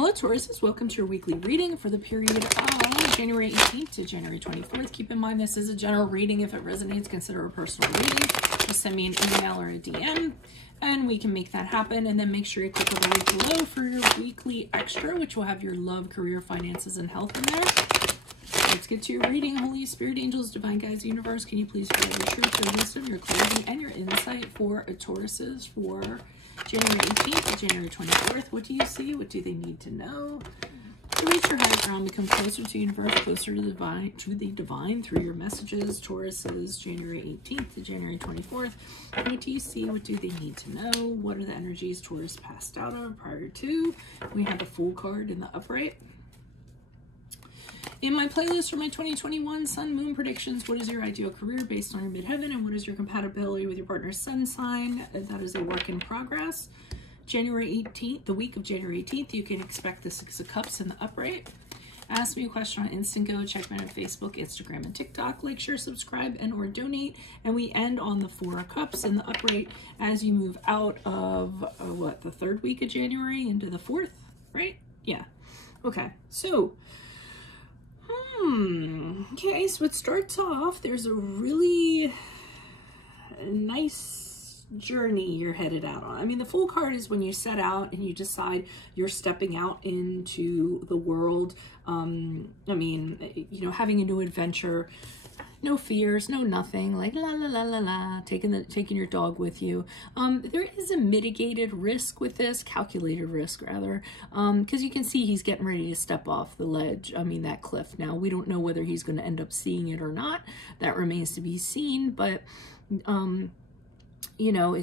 Hello Tauruses, welcome to your weekly reading for the period of January 18th to January 24th. Keep in mind this is a general reading. If it resonates, consider a personal reading. Just send me an email or a DM and we can make that happen. And then make sure you click on the link below for your weekly extra, which will have your love, career, finances, and health in there. Let's get to your reading. Holy Spirit, angels, divine guides, universe, can you please provide your truth, your wisdom, your clarity, and your insight for Tauruses for January 18th to January 24th. What do you see? What do they need to know? To reach your highest ground, become closer to universe, closer to the divine through your messages. Tauruses, January 18th to January 24th. What do you see? What do they need to know? What are the energies Taurus passed out of prior to? We have the Fool card in the upright. In my playlist for my 2021 Sun Moon predictions, what is your ideal career based on your midheaven, and what is your compatibility with your partner's sun sign? That is a work in progress. January 18th, the week of January 18th, you can expect the Six of Cups in the upright. Ask me a question on Instant Go. Check me out on Facebook, Instagram, and TikTok. Like, share, subscribe, and or donate. And we end on the Four of Cups in the upright as you move out of, the third week of January into the fourth, right? Yeah. Okay, so... Okay, so it starts off, there's a really nice journey you're headed out on. I mean, the Fool card is when you set out and you decide you're stepping out into the world. I mean, you know, having a new adventure, no fears, no nothing, like la la la la la, taking your dog with you. There is a mitigated risk with this, calculated risk rather, because you can see he's getting ready to step off the ledge. I mean, that cliff. Now we don't know whether he's going to end up seeing it or not. That remains to be seen. But you know,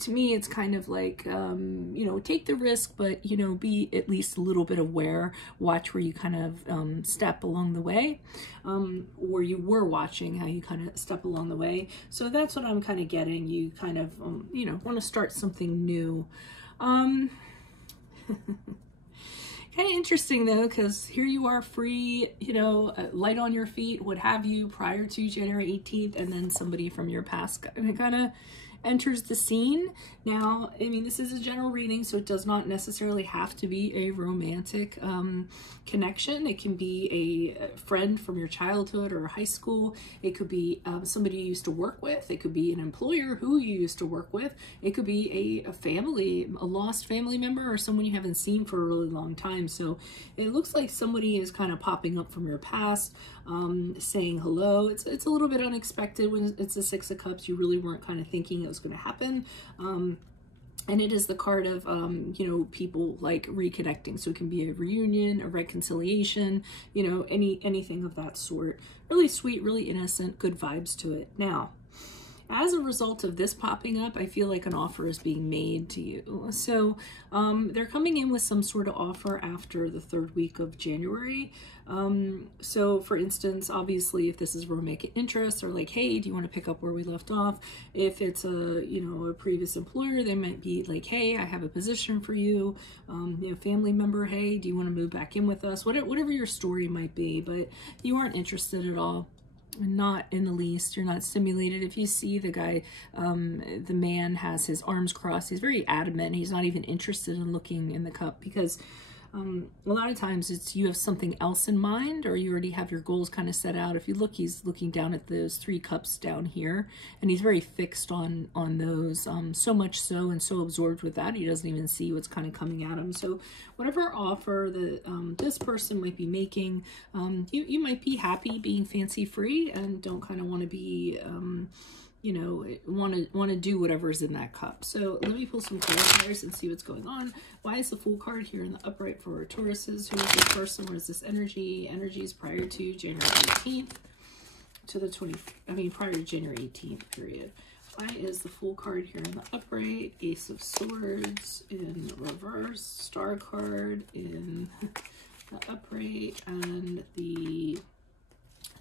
to me, it's kind of like, you know, take the risk, but, you know, be at least a little bit aware, watch where you kind of step along the way, or you were watching how you kind of step along the way. So that's what I'm kind of getting. You kind of, you know, want to start something new. Kind of interesting though, because here you are free, you know, light on your feet, what have you, prior to January 18th, and then somebody from your past kind of enters the scene. Now, I mean, this is a general reading, so it does not necessarily have to be a romantic connection. It can be a friend from your childhood or high school. It could be somebody you used to work with. It could be an employer who you used to work with. It could be a family, a lost family member, or someone you haven't seen for a really long time. So it looks like somebody is kind of popping up from your past, saying hello. It's a little bit unexpected when it's the Six of Cups. You really weren't kind of thinking it was going to happen. And it is the card of, you know, people like reconnecting. So it can be a reunion, a reconciliation, you know, anything of that sort. Really sweet, really innocent, good vibes to it. Now, as a result of this popping up, I feel like an offer is being made to you. So they're coming in with some sort of offer after the third week of January. So for instance, obviously, if this is romantic interest, or like, hey, do you want to pick up where we left off? If it's a, you know, a previous employer, they might be like, hey, I have a position for you. You know, family member, hey, do you want to move back in with us? Whatever your story might be, but you aren't interested at all. Not in the least. You're not stimulated. If you see the guy, the man has his arms crossed, he's very adamant. He's not even interested in looking in the cup, because a lot of times it's you have something else in mind, or you already have your goals kind of set out. If you look, he's looking down at those three cups down here, and he's very fixed on those, so much so, and so absorbed with that, he doesn't even see what's kind of coming at him. So whatever offer that this person might be making, you might be happy being fancy free and don't kind of want to be you know, want to do whatever's in that cup. So let me pull some clarifiers and see what's going on. Why is the Fool card here in the upright for Tauruses? Who is this person? What is this energy? Energies prior to January 18th to the prior to January 18th period. Why is the Fool card here in the upright? Ace of Swords in reverse, Star card in the upright, and the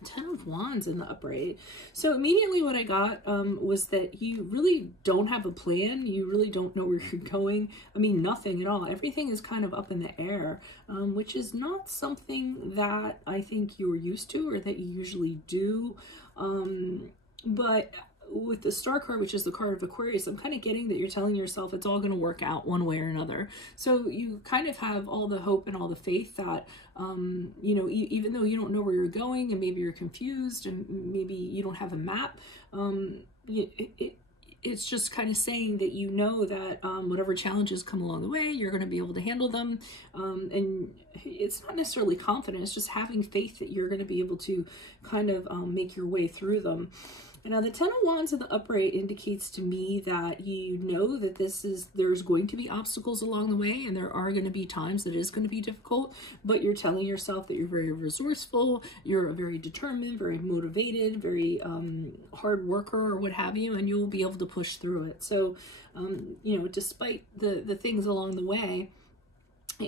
Ten of Wands in the upright. So immediately what I got was that you really don't have a plan. You really don't know where you're going. I mean, nothing at all. Everything is kind of up in the air, which is not something that I think you're used to or that you usually do. But with the Star card, which is the card of Aquarius, I'm kind of getting that you're telling yourself it's all going to work out one way or another. So you kind of have all the hope and all the faith that, you know, even though you don't know where you're going and maybe you're confused and maybe you don't have a map, it's just kind of saying that you know that whatever challenges come along the way, you're going to be able to handle them. And it's not necessarily confidence, just having faith that you're going to be able to kind of make your way through them. And now the Ten of Wands in the upright indicates to me that you know that there's going to be obstacles along the way, and there are going to be times that it is going to be difficult, but you're telling yourself that you're very resourceful, you're very determined, very motivated, very hard worker or what have you, and you'll be able to push through it. So, you know, despite the things along the way,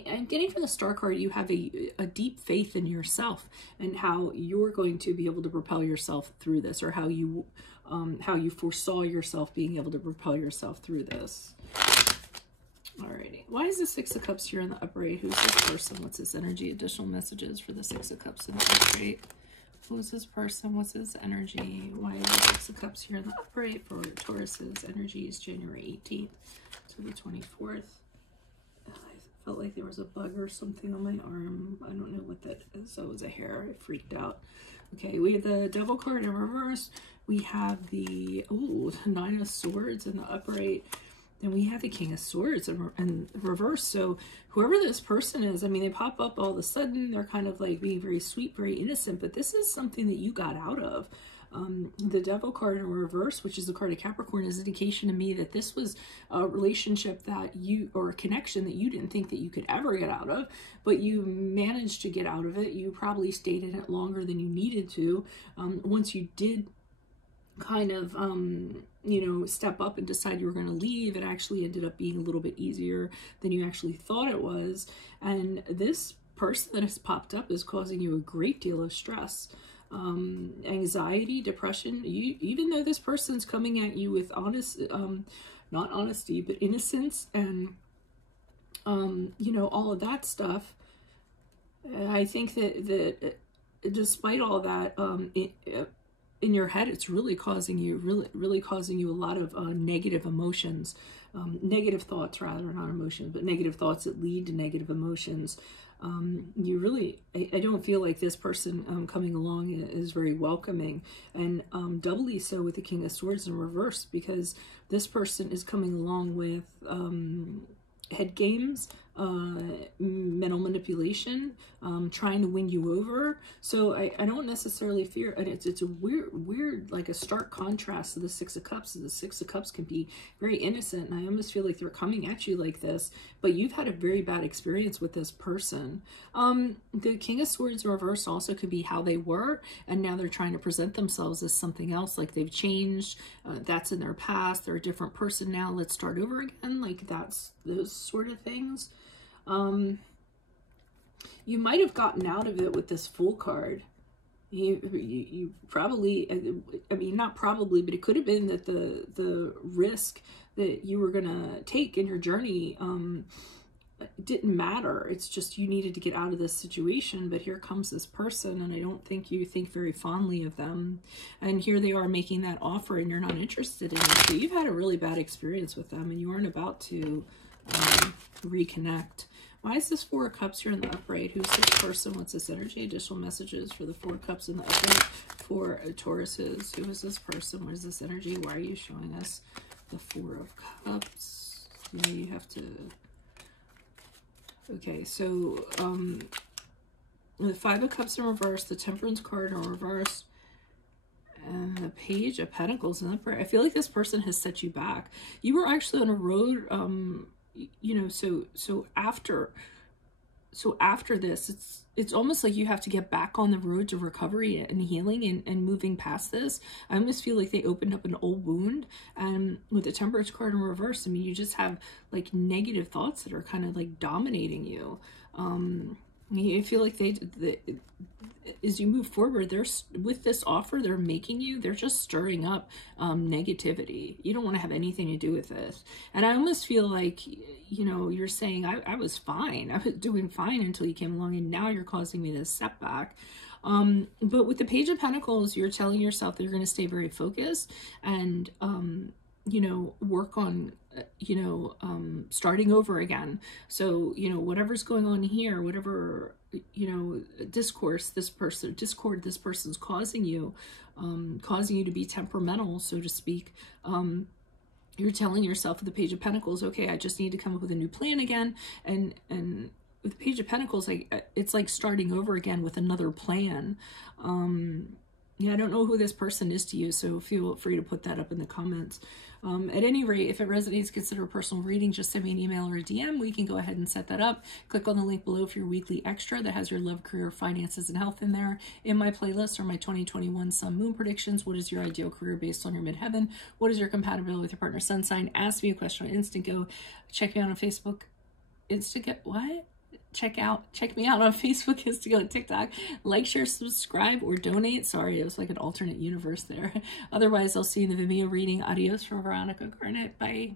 I'm getting from the Star card, you have a deep faith in yourself and how you're going to be able to propel yourself through this, or how you foresaw yourself being able to propel yourself through this. Alrighty. Why is the Six of Cups here in the upright? Who's this person? What's his energy? Additional messages for the Six of Cups in the upright. Who's this person? What's his energy? Why is the Six of Cups here in the upright for Taurus's energy is January 18th to the 24th. Felt like there was a bug or something on my arm. I don't know what that is. So it was a hair. I freaked out. Okay, we have the Devil card in reverse. We have the Nine of Swords in the upright. Then we have the King of Swords in reverse. So whoever this person is, I mean, they pop up all of a sudden. They're kind of like being very sweet, very innocent. But this is something that you got out of. The Devil card in reverse, which is the card of Capricorn, is an indication to me that this was a relationship that you, or a connection that you didn't think that you could ever get out of, but you managed to get out of it. You probably stayed in it longer than you needed to. Once you did kind of, you know, step up and decide you were going to leave, it actually ended up being a little bit easier than you actually thought it was. And this person that has popped up is causing you a great deal of stress. Anxiety, depression. Even though this person's coming at you with not honesty, but innocence and, you know, all of that stuff, I think that despite all that, in your head, it's really causing you, really causing you a lot of negative emotions, negative thoughts rather, not emotions, but negative thoughts that lead to negative emotions. You really, I don't feel like this person coming along is very welcoming, and doubly so with the King of Swords in reverse, because this person is coming along with head games, mental manipulation, trying to win you over. So I don't necessarily fear, and it's a weird, like a stark contrast to the Six of Cups. The Six of Cups can be very innocent, and I almost feel like they're coming at you like this, but you've had a very bad experience with this person. The King of Swords in reverse also could be how they were, and now they're trying to present themselves as something else, like they've changed, that's in their past, they're a different person now, let's start over again, like that's those sort of things. You might have gotten out of it with this Fool card. You probably, I mean, not probably, but it could have been that the risk that you were gonna take in your journey didn't matter. It's just you needed to get out of this situation, but here comes this person, and I don't think you think very fondly of them, and here they are making that offer and you're not interested in it. So you've had a really bad experience with them, and you aren't about to reconnect. Why is this Four of Cups here in the upright? Who's this person? What's this energy? Additional messages for the Four of Cups in the upright for Tauruses. Who is this person? What is this energy? Why are you showing us the Four of Cups? Yeah, you have to... Okay, so the Five of Cups in reverse, the Temperance card in reverse, and the Page of Pentacles in the upright. I feel like this person has set you back. You were actually on a road, you know, so after this, it's almost like you have to get back on the road to recovery and healing and moving past this. I almost feel like they opened up an old wound, and with the Temperance card in reverse, I mean, you just have like negative thoughts that are kind of like dominating you. I feel like as you move forward, with this offer they're making you, they're just stirring up negativity. You don't want to have anything to do with this. And I almost feel like, you know, you're saying, I was fine. I was doing fine until you came along, and now you're causing me this setback. But with the Page of Pentacles, you're telling yourself that you're going to stay very focused and, you know, work on, you know, starting over again. So, you know, whatever's going on here, whatever, you know, discord this person's causing you to be temperamental, so to speak, you're telling yourself with the Page of Pentacles, okay, I just need to come up with a new plan again. And with the Page of Pentacles, like, it's like starting over again with another plan. Yeah, I don't know who this person is to you, so feel free to put that up in the comments. At any rate, if it resonates, consider a personal reading. Just send me an email or a DM. We can go ahead and set that up. Click on the link below for your weekly extra that has your love, career, finances, and health in there. In my playlist are my 2021 Sun Moon predictions. What is your ideal career based on your midheaven? What is your compatibility with your partner's sun sign? Ask me a question on Instant Go. Check me out on Facebook. What? Check me out on Facebook, Instagram, and TikTok. Like, share, subscribe, or donate. Sorry, it was like an alternate universe there. Otherwise, I'll see you in the Vimeo reading. Adios from Veronica Garnett. Bye.